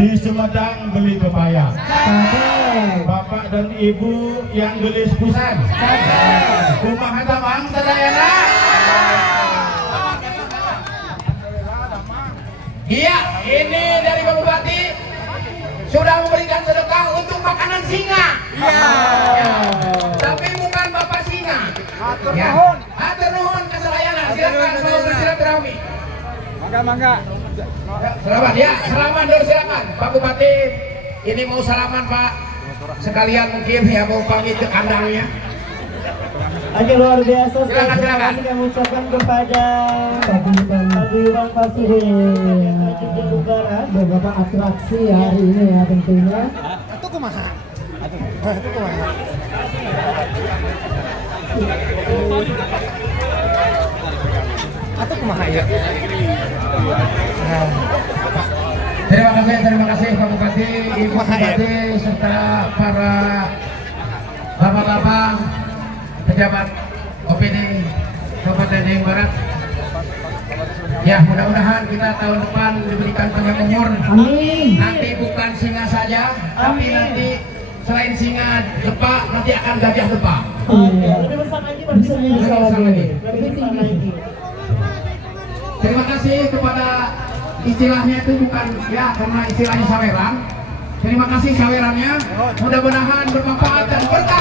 di Sumedang beli pepaya. Bapak dan Ibu yang gelis pusan. Kumaha tamang sadayana. Iya, ini dari Pak Bupati sudah memberikan sedekah untuk makanan singa. Iya. Tapi bukan Bapak singa. Ya. Hatur nuhun kasalayana. Silakan mau bersilaturahmi. Mangga. Selamat ya, selamat dulu silakan Pak Bupati. Ini mau salaman Pak. Sekalian mungkin ya mau pamit ke kandangnya. Oke, luar biasa. Silakan. Kami ucapkan kepada Paguyuban Presiden Negara beberapa atraksi hari ini ya tentunya. Itu kumaha? Atau kumaha ya? Terima kasih Pak Bupati, Ibu Bupati serta para bapak-bapak pejabat OPD Kabupaten Jawa Barat. Ya, mudah-mudahan kita tahun depan diberikan panjang umur. Amin. Nanti bukan singa saja, tapi nanti selain singa lepak nanti akan gajah lepak. Lebih besar lagi, lebih besar lagi. Terima kasih kepada istilahnya itu bukan ya karena istilahnya saweran. Terima kasih sawerannya. Mudah-mudahan bermanfaat dan berkah.